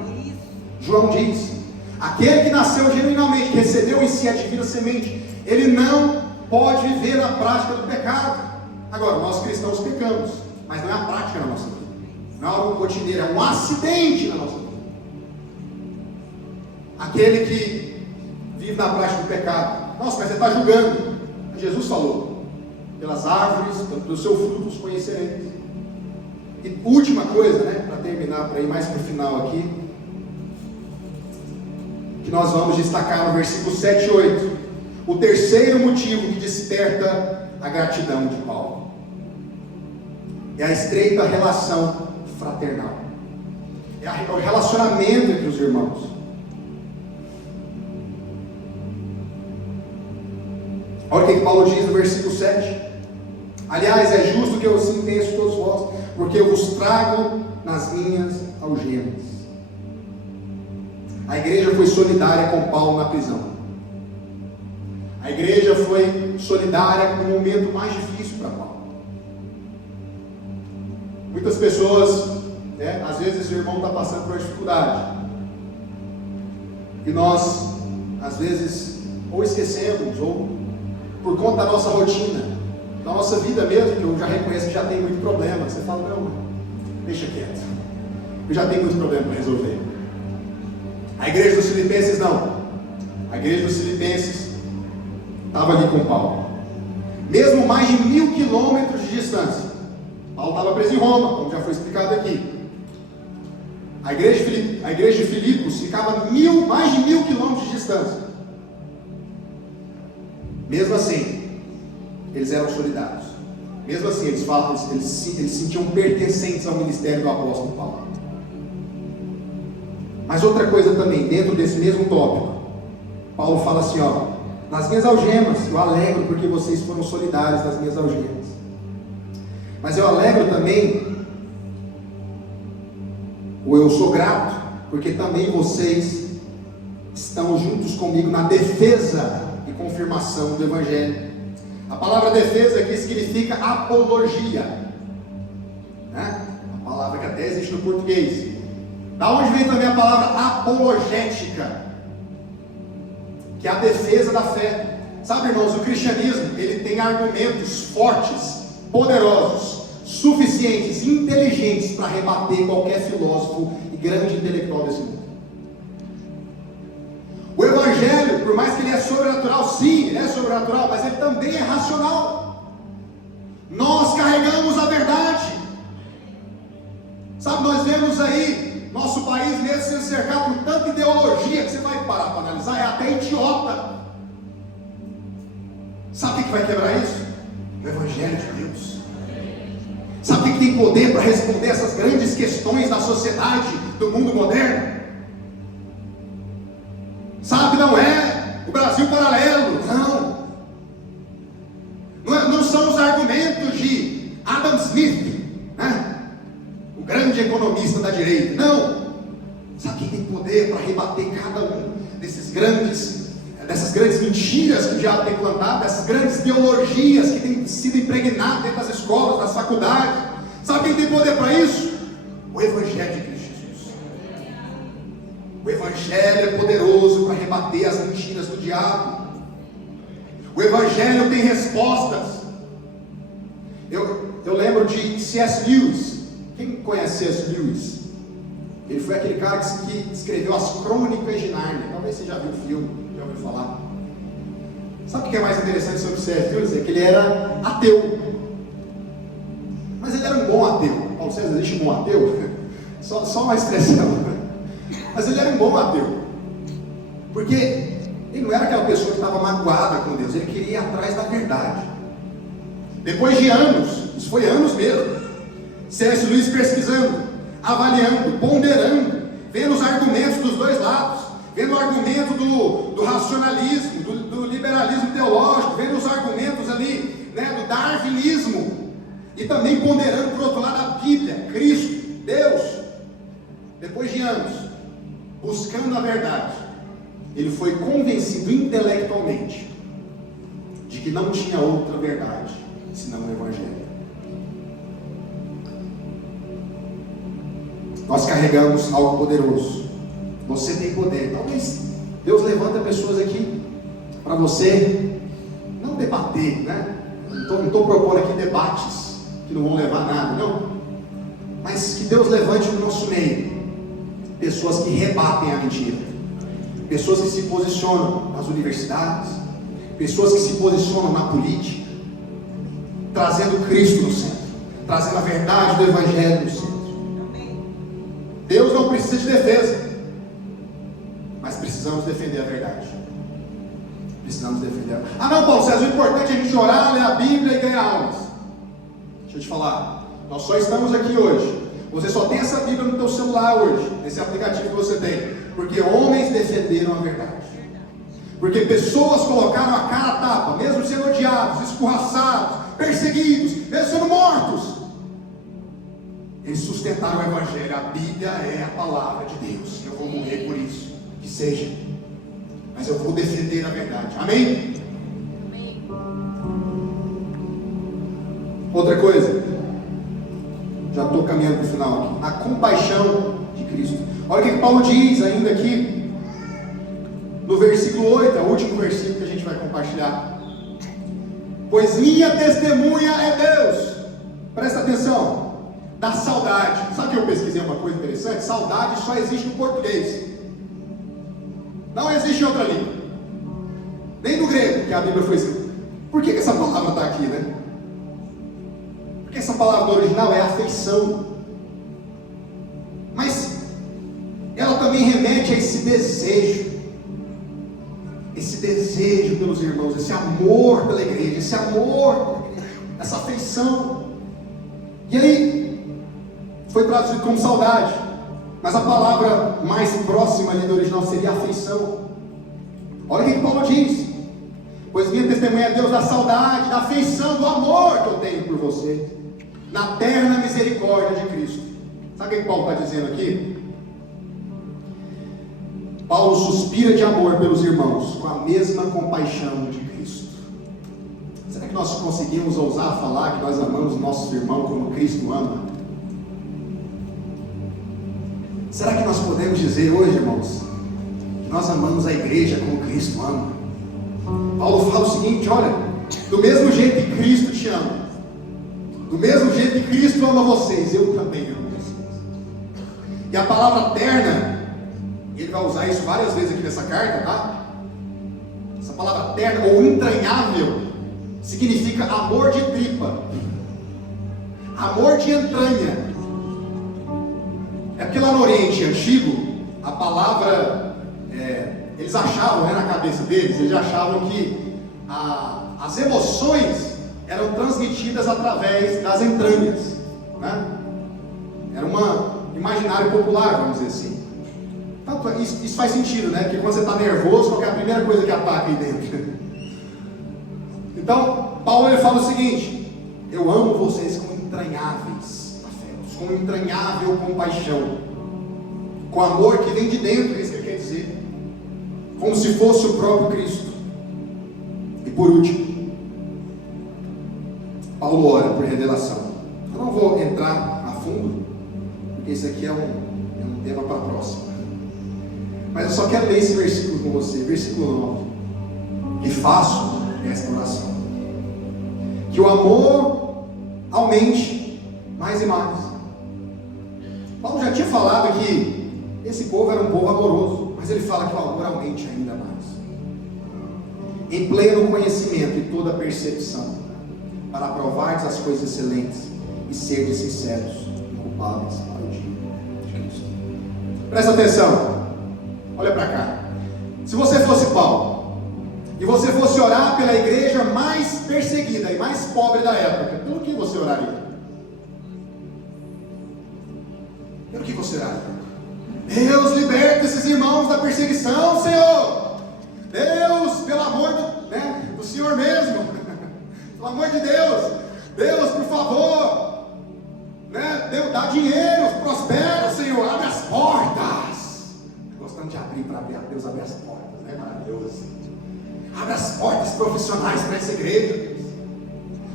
João diz: aquele que nasceu genuinamente, que recebeu em si a divina semente, ele não pode viver na prática do pecado. Agora, nós cristãos pecamos, mas não é a prática na nossa vida, não é algo rotineiro, é um acidente na nossa vida. Aquele que vive na prática do pecado: nossa, mas você está julgando. Jesus falou: pelas árvores, do seu fruto os conhecereis. E última coisa, para terminar, para ir mais para o final aqui, que nós vamos destacar no versículo 7 e 8, o terceiro motivo que desperta a gratidão de Paulo é a estreita relação fraternal, é o relacionamento entre os irmãos. Olha o que Paulo diz no versículo 7: aliás, é justo que eu assim penso todos vós, porque eu vos trago nas minhas algemas. A igreja foi solidária com Paulo na prisão. A igreja foi solidária com o momento mais difícil para Paulo. Muitas pessoas, às vezes o irmão está passando por uma dificuldade, e nós, às vezes, ou esquecemos, ou por conta da nossa rotina, Na nossa vida mesmo, que eu já reconheço que já tem muito problema, você fala, não, deixa quieto, eu já tenho muito problema para resolver. A igreja dos Filipenses não. A igreja dos Filipenses estava ali com Paulo. Mesmo mais de 1000 quilômetros de distância. Paulo estava preso em Roma, como já foi explicado aqui. A igreja de Filipos ficava mais de 1000 quilômetros de distância. Mesmo assim, eles eram solidários. Mesmo assim, eles se sentiam pertencentes ao ministério do apóstolo Paulo. Mas outra coisa também, dentro desse mesmo tópico, Paulo fala assim, ó, nas minhas algemas, eu alegro porque vocês foram solidários nas minhas algemas. Mas eu alegro também, ou eu sou grato, porque também vocês estão juntos comigo na defesa e confirmação do Evangelho. A palavra defesa aqui significa apologia, né? A palavra que até existe no português. Da onde vem também a palavra apologética, que é a defesa da fé. Sabe, irmãos, o cristianismo, ele tem argumentos fortes, poderosos, suficientes, inteligentes para rebater qualquer filósofo e grande intelectual desse mundo. O Evangelho, por mais que ele é sobrenatural, sim, ele é sobrenatural, mas ele também é racional. Nós carregamos a verdade. Sabe, nós vemos aí, nosso país mesmo sendo cercado por tanta ideologia, que você vai parar para analisar, é até idiota. Sabe o que vai quebrar isso? O Evangelho de Deus. Sabe o que tem poder para responder essas grandes questões da sociedade, do mundo moderno? Sabe, não é o Brasil paralelo, não. Não são os argumentos de Adam Smith, né? O grande economista da direita, não. Sabe quem tem poder para rebater cada um dessas grandes mentiras que o diabo tem plantado, dessas grandes ideologias que têm sido impregnadas dentro das escolas, das faculdades? Sabe quem tem poder para isso? O Evangelho de Cristo Jesus. O Evangelho é poderoso para rebater as mentiras do diabo. O Evangelho tem respostas. Eu lembro de C.S. Lewis. Quem conhece C.S. Lewis? Ele foi aquele cara que escreveu as Crônicas de Nárnia. Talvez você já viu o filme, já ouviu falar. Sabe o que é mais interessante sobre C.S. Lewis? É que ele era ateu. Mas ele era um bom ateu. Paulo César, existe um bom ateu? Só uma expressão. Mas ele era um bom ateu. Porque ele não era aquela pessoa que estava magoada com Deus. Ele queria ir atrás da verdade. Depois de anos, isso foi anos mesmo, C.S. Lewis pesquisando, avaliando, ponderando, vendo os argumentos dos dois lados, vendo o argumento do racionalismo, do liberalismo teológico, vendo os argumentos ali, né, do darwinismo, e também ponderando por outro lado a Bíblia, Cristo, Deus. Depois de anos buscando a verdade, ele foi convencido intelectualmente de que não tinha outra verdade senão o Evangelho. Nós carregamos algo poderoso. Você tem poder. Talvez Deus levanta pessoas aqui para você não debater, né? Não estou propondo aqui debates que não vão levar a nada, não. Mas que Deus levante no nosso meio pessoas que rebatem a mentira, pessoas que se posicionam nas universidades, pessoas que se posicionam na política, trazendo Cristo no centro, trazendo a verdade do Evangelho no centro. Deus não precisa de defesa, mas precisamos defender a verdade. Precisamos defender a verdade. Ah não, Paulo César, o importante é a gente orar, ler a Bíblia e ganhar almas. Deixa eu te falar, nós só estamos aqui hoje. Você só tem essa Bíblia no teu celular hoje, nesse aplicativo que você tem, porque homens defenderam a verdade. Porque pessoas colocaram a cara a tapa, mesmo sendo odiados, escorraçados, perseguidos, mesmo sendo mortos. Eles sustentaram o Evangelho. A Bíblia é a palavra de Deus. Eu vou morrer por isso, que seja, mas eu vou defender a verdade. Amém? Amém. Outra coisa, já estou caminhando para o final aqui. A compaixão de Cristo. Olha o que Paulo diz ainda aqui no versículo 8, é o último versículo que a gente vai compartilhar. Pois minha testemunha é Deus. Presta atenção. Da saudade. Sabe que eu pesquisei uma coisa interessante? Saudade só existe no português. Não existe em outra língua. Nem no grego, que a Bíblia foi escrita. Por que essa palavra está aqui, né? Porque essa palavra do original é afeição. Mas ela também remete a esse desejo. Esse desejo pelos irmãos, esse amor pela igreja, esse amor, essa afeição. E aí, foi traduzido como saudade. Mas a palavra mais próxima ali do original seria afeição. Olha o que Paulo diz. Pois minha testemunha é Deus da saudade, da afeição, do amor que eu tenho por você, na terna misericórdia de Cristo. Sabe o que Paulo está dizendo aqui? Paulo suspira de amor pelos irmãos, com a mesma compaixão de Cristo. Será que nós conseguimos ousar falar que nós amamos nossos irmãos como Cristo ama? Será que nós podemos dizer hoje, irmãos, que nós amamos a igreja como Cristo ama? Paulo fala o seguinte: olha, do mesmo jeito que Cristo te ama, do mesmo jeito que Cristo ama vocês, eu também amo vocês. E a palavra terna, ele vai usar isso várias vezes aqui nessa carta, tá? Essa palavra terna ou entranhável significa amor de tripa, amor de entranha. É porque lá no Oriente Antigo, a palavra, eles achavam, na cabeça deles, eles achavam que as emoções eram transmitidas através das entranhas, né? Era um imaginário popular, vamos dizer assim. Tanto, isso faz sentido, né? Porque quando você está nervoso, qual é a primeira coisa que ataca aí dentro? Então, Paulo ele fala o seguinte: eu amo vocês com entranháveis afetos, com entranhável compaixão, com amor que vem de dentro, é isso que ele quer dizer, como se fosse o próprio Cristo. E por último, Paulo ora por revelação. Eu não vou entrar a fundo, porque isso aqui é um tema para a próxima. Mas eu só quero ler esse versículo com você, versículo 9. E faço esta oração: que o amor aumente mais e mais. Paulo já tinha falado que esse povo era um povo amoroso, mas ele fala que o amor aumente ainda mais, em pleno conhecimento e toda percepção, para aprovardes as coisas excelentes e serdes sinceros e culpáveis para o dia de Cristo. Presta atenção. Olha para cá. Se você fosse Paulo e você fosse orar pela igreja mais perseguida e mais pobre da época, pelo que você oraria? Pelo que você oraria? Deus, liberta esses irmãos da perseguição, Senhor. Deus, pelo amor do Senhor mesmo, pelo amor de Deus, Deus, por favor, Deus, dá dinheiro, prospera, Senhor, abre as portas. De abrir para Deus abrir as portas, maravilhoso. Abre as portas profissionais para essa igreja.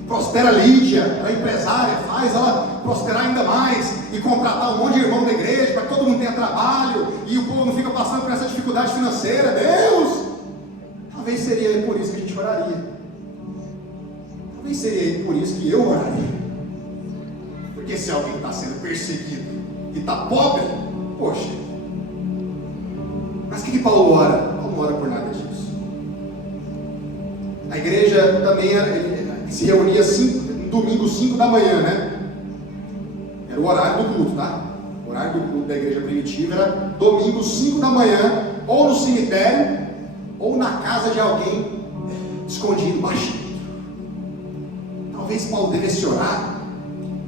Prospera Lídia, ela é empresária, faz ela prosperar ainda mais e contratar um monte de irmão da igreja para que todo mundo tenha trabalho e o povo não fica passando por essa dificuldade financeira. Deus, talvez seria por isso que a gente oraria. Talvez seria por isso que eu oraria. Porque se alguém está sendo perseguido e está pobre, poxa. Mas o que Paulo ora? Paulo não ora por nada disso. A igreja também se reunia no domingo 5 da manhã, né? Era o horário do culto, tá? O horário do culto da igreja primitiva era domingo 5 da manhã, ou no cemitério, ou na casa de alguém escondido, baixinho. Talvez Paulo devesse orar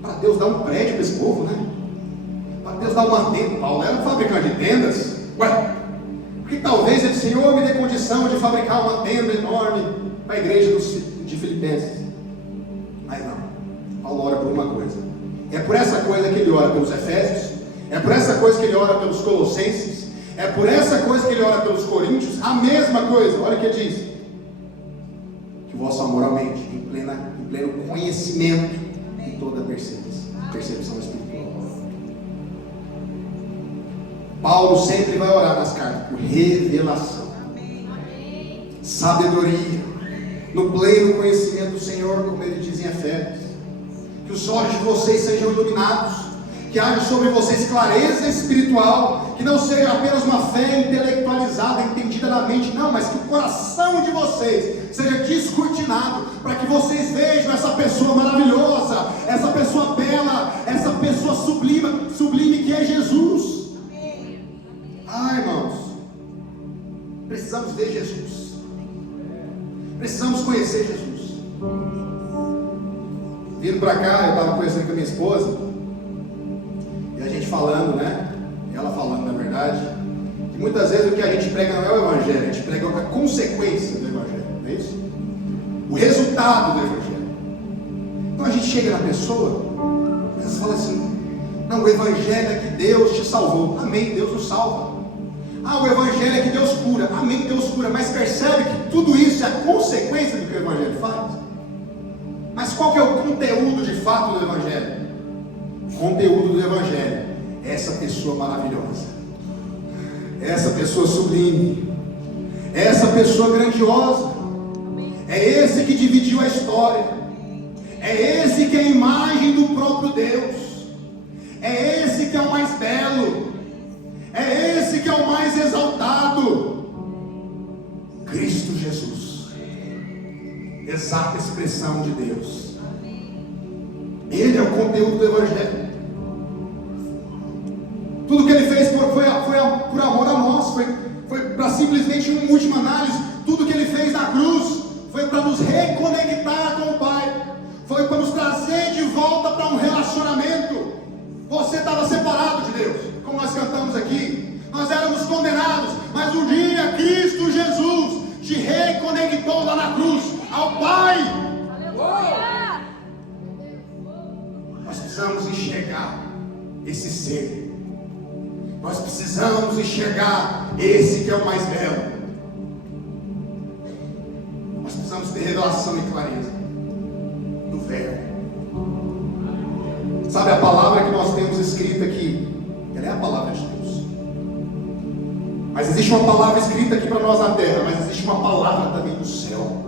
para Deus dar um prédio para esse povo, né? Para Deus dar uma tenda. Paulo era um fabricante de tendas. Porque talvez ele, Senhor, me dê condição de fabricar uma tenda enorme para a igreja de Filipenses. Mas não, Paulo ora por uma coisa. É por essa coisa que ele ora pelos Efésios, é por essa coisa que ele ora pelos Colossenses, é por essa coisa que ele ora pelos Coríntios, a mesma coisa. Olha o que ele diz: que o vosso amor aumente em pleno conhecimento e toda percepção espiritual. Paulo sempre vai orar nas cartas por revelação, sabedoria, no pleno conhecimento do Senhor, como ele diz em Efésios. Que os olhos de vocês sejam iluminados, que haja sobre vocês clareza espiritual, que não seja apenas uma fé intelectualizada, entendida na mente, não, mas que o coração de vocês seja descortinado, para que vocês vejam essa pessoa maravilhosa, essa pessoa bela, essa pessoa sublime que é Jesus. Ai, irmãos, precisamos ver Jesus, precisamos conhecer Jesus. Vindo para cá, eu estava conversando com a minha esposa, e a gente falando, né? Ela falando, na verdade, que muitas vezes o que a gente prega não é o Evangelho, a gente prega a consequência do Evangelho, não é isso? O resultado do Evangelho. Então a gente chega na pessoa, às vezes fala assim: não, o Evangelho é que Deus te salvou. Amém, Deus nos salva. Ah, o Evangelho é que Deus cura. Amém, Deus cura. Mas percebe que tudo isso é a consequência do que o Evangelho faz? Mas qual que é o conteúdo de fato do Evangelho? O conteúdo do Evangelho é essa pessoa maravilhosa, essa pessoa sublime, essa pessoa grandiosa. É esse que dividiu a história, é esse que é a imagem do próprio Deus, é esse que é o mais belo, é esse que é o mais exaltado, Cristo Jesus, exata expressão de Deus. Ele é o conteúdo do Evangelho. Tudo que ele fez foi por amor a nós, foi para simplesmente, em última análise, tudo que ele fez na cruz foi para nos reconectar com o Pai, foi para nos trazer de volta para um relacionamento. Você estava separado de Deus, como nós cantamos aqui, nós éramos condenados, mas um dia Cristo Jesus te reconectou lá na cruz ao Pai. Aleluia! Nós precisamos enxergar esse ser. Nós precisamos enxergar esse que é o mais belo. Nós precisamos ter revelação e clareza do Verbo. Sabe, a palavra que nós temos escrita aqui, ela é a palavra de Deus. Mas existe uma palavra escrita aqui para nós na terra, mas existe uma palavra também no céu.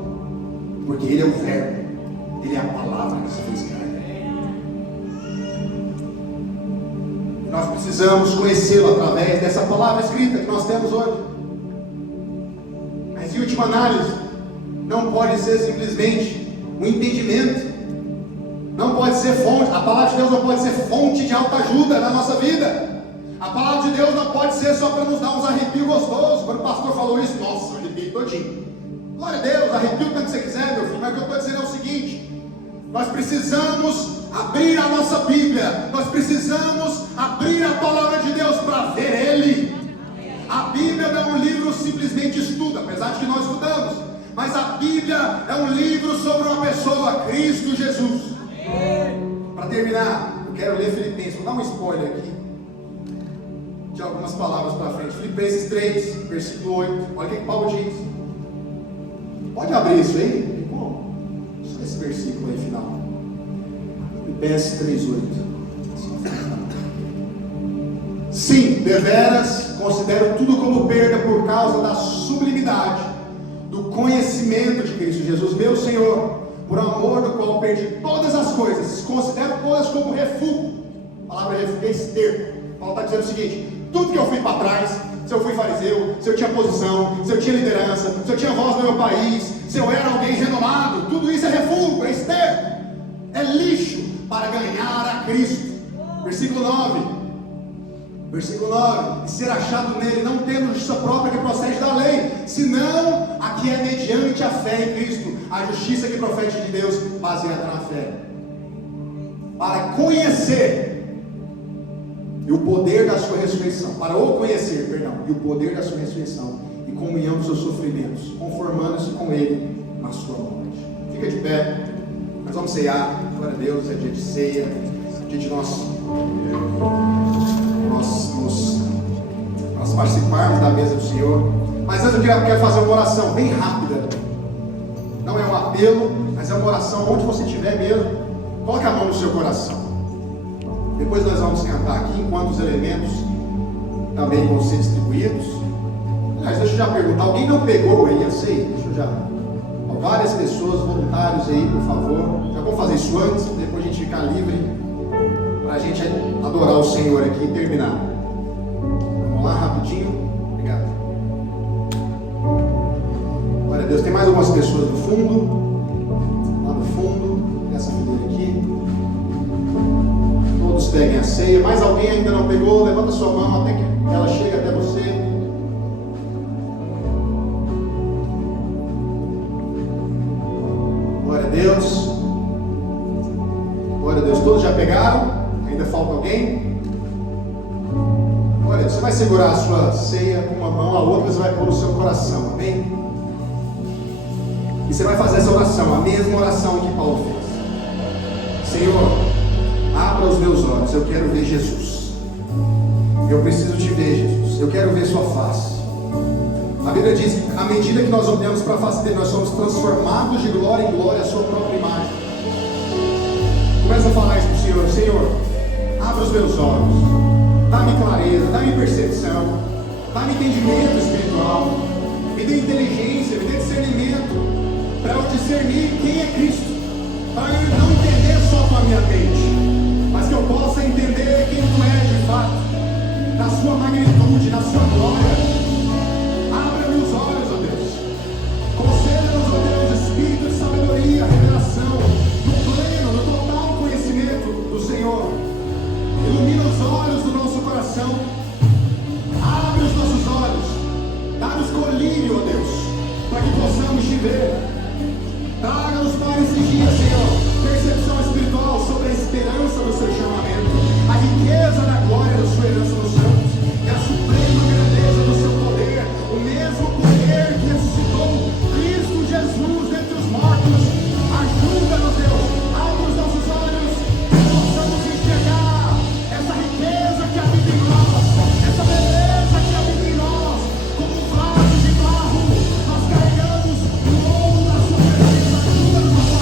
Porque Ele é o Verbo, Ele é a palavra que se fez carne. Nós precisamos conhecê-lo através dessa palavra escrita que nós temos hoje. Mas em última análise, não pode ser simplesmente um entendimento, não pode ser fonte, a palavra de Deus não pode ser fonte de autoajuda na nossa vida. A palavra de Deus não pode ser só para nos dar uns arrepios gostosos. Quando o pastor falou isso, nossa, eu arrepiei todinho. Glória a Deus, arrepio o tanto que você quiser, meu filho, mas o que eu estou dizendo é o seguinte: nós precisamos abrir a nossa Bíblia, nós precisamos abrir a palavra de Deus para ver Ele. A Bíblia não é um livro simplesmente estudo, apesar de que nós estudamos, mas a Bíblia é um livro sobre uma pessoa, Cristo Jesus. Para terminar, eu quero ler Filipenses, vou dar um spoiler aqui de algumas palavras para frente. Filipenses 3, versículo 8, olha o que Paulo diz. Pode abrir isso aí? Bom, só esse versículo aí final. Filipenses 3:8. Sim, deveras considero tudo como perda por causa da sublimidade do conhecimento de Cristo Jesus, meu Senhor, por amor do qual perdi todas as coisas, considero todas como refúgio. A palavra refúgio é esse termo. Paulo está dizendo o seguinte: tudo que eu fui para trás, se eu fui fariseu, se eu tinha posição, se eu tinha liderança, se eu tinha voz no meu país, se eu era alguém renomado, tudo isso é refúgio, é externo, é lixo para ganhar a Cristo. Versículo 9. Versículo 9: e ser achado nele, não tendo justiça própria que procede da lei, senão a que é mediante a fé em Cristo, a justiça que procede de Deus, baseada na fé, para conhecer e o poder da sua ressurreição, para o conhecer, perdão, e o poder da sua ressurreição, e comunhão dos seus sofrimentos, conformando-se com ele na sua morte. Fica de pé, nós vamos ceiar. Glória a Deus, é dia de ceia, dia de nós participarmos da mesa do Senhor. Mas antes eu quero fazer uma oração bem rápida. Não é um apelo, mas é uma oração onde você estiver mesmo. Coloque a mão no seu coração. Depois nós vamos cantar aqui, enquanto os elementos também vão ser distribuídos. Aliás, deixa eu já perguntar, alguém não pegou aí a ceia? Deixa eu já... várias pessoas, voluntários aí, por favor. Já vou fazer isso antes, depois a gente ficar livre para a gente adorar o Senhor aqui e terminar. Vamos lá, rapidinho. Obrigado. Glória a Deus. Tem mais algumas pessoas no fundo. Lá no fundo, essa fileira aqui. Todos peguem a ceia. Mais alguém ainda não pegou? Levanta sua mão até que ela chegue até você. Glória a Deus. Glória a Deus. Todos já pegaram? Ainda falta alguém? Olha, você vai segurar a sua ceia com uma mão, a outra você vai pôr no seu coração, amém? E você vai fazer essa oração, a mesma oração que Paulo fez. Senhor, abra os meus olhos, eu quero ver Jesus. Eu preciso te ver, Jesus. Eu quero ver sua face. A Bíblia diz que à medida que nós olhamos para a face dele, nós somos transformados de glória em glória à sua própria imagem. Começa a falar isso para o Senhor. Senhor, abra os meus olhos, dá-me clareza, dá-me percepção, dá-me entendimento espiritual, me dê inteligência, me dê discernimento, para eu discernir quem é Cristo, para eu não entender só com a minha mente, mas que eu possa entender quem tu és de fato, na sua magnitude, na sua glória. Abra-me os olhos, ó Deus, conceda-nos, ó Deus, espírito de sabedoria, revelação, no pleno, no total conhecimento do Senhor. Ilumina os olhos do nosso coração. Abre os nossos olhos. Dá-nos colírio, ó Deus, para que possamos te ver. Traga-nos para esses dias, Senhor, percepção espiritual sobre a esperança do seu chamamento, a riqueza da glória da sua herança nos santos e a suprema grandeza do seu poder, o mesmo poder que ressuscitou Cristo Jesus dentre os mortos. Ajuda-nos, Deus. Abre os nossos olhos que possamos enxergar essa riqueza que habita em nós, essa beleza que habita em nós, como um vaso de barro, nós carregamos o ouro da sua presença. Ajuda-nos,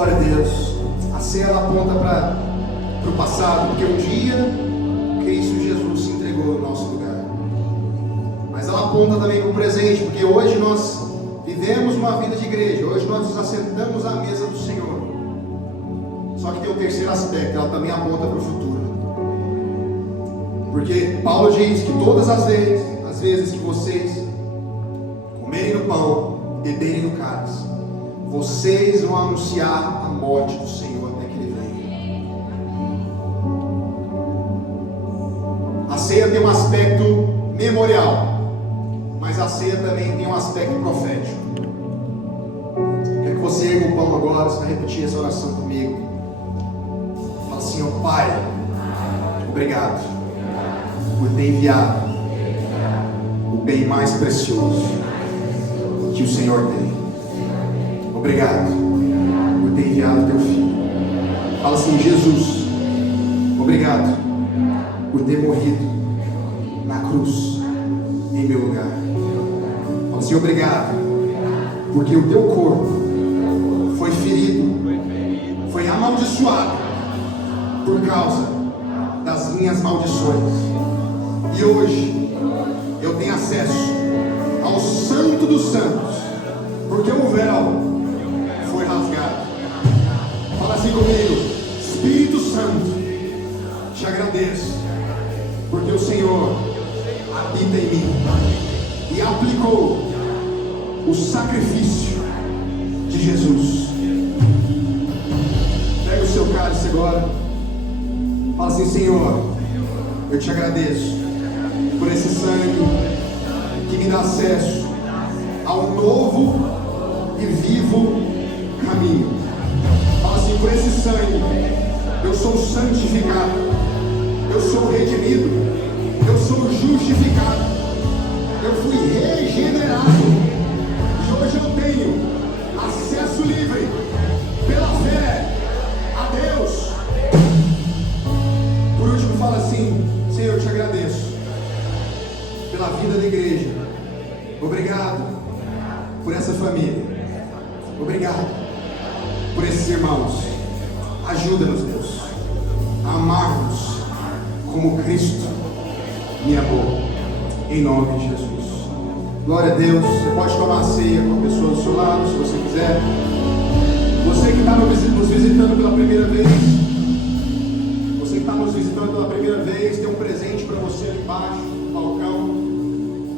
Glória a Deus. A ceia ela aponta para o passado, porque um dia Cristo Jesus se entregou no nosso lugar. Mas ela aponta também para o presente, porque hoje nós vivemos uma vida de igreja, hoje nós nos assentamos à mesa do Senhor. Só que tem um terceiro aspecto, ela também aponta para o futuro. Porque Paulo diz que todas as vezes que vocês comerem no pão, beberem no cálice, vocês vão anunciar a morte do Senhor até que Ele venha. A ceia tem um aspecto memorial, mas a ceia também tem um aspecto profético. Quero que você erga o pão agora, você vai repetir essa oração comigo. Fala assim: ó Pai, obrigado por ter enviado o bem mais precioso que o Senhor tem. Obrigado por ter enviado o teu filho. Fala assim: Jesus, obrigado por ter morrido na cruz em meu lugar. Fala assim: obrigado porque o teu corpo foi ferido, foi amaldiçoado por causa das minhas maldições. E hoje eu tenho acesso ao Santo dos Santos, porque o véu foi rasgado. Fala assim comigo: Espírito Santo, te agradeço, porque o Senhor habita em mim e aplicou o sacrifício de Jesus. Pega o seu cálice agora. Fala assim: Senhor, eu te agradeço por esse sangue que me dá acesso ao novo e vivo caminho. Fala assim: por esse sangue eu sou santificado, eu sou redimido, eu sou justificado, eu fui regenerado e hoje eu tenho acesso livre pela fé a Deus. Por último, fala assim: Senhor, eu te agradeço pela vida da igreja. Obrigado por essa família. Obrigado por esses irmãos. Ajuda-nos, Deus, a amarmos como Cristo me amou. Em nome de Jesus. Glória a Deus. Você pode tomar a ceia com a pessoa do seu lado, se você quiser. Você que está nos visitando pela primeira vez, você que está nos visitando pela primeira vez, tem um presente para você ali embaixo, no balcão.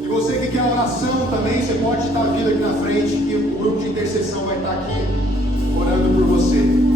E você que quer oração também, você pode estar vindo aqui na frente, que o grupo de intercessão vai estar aqui orando por você.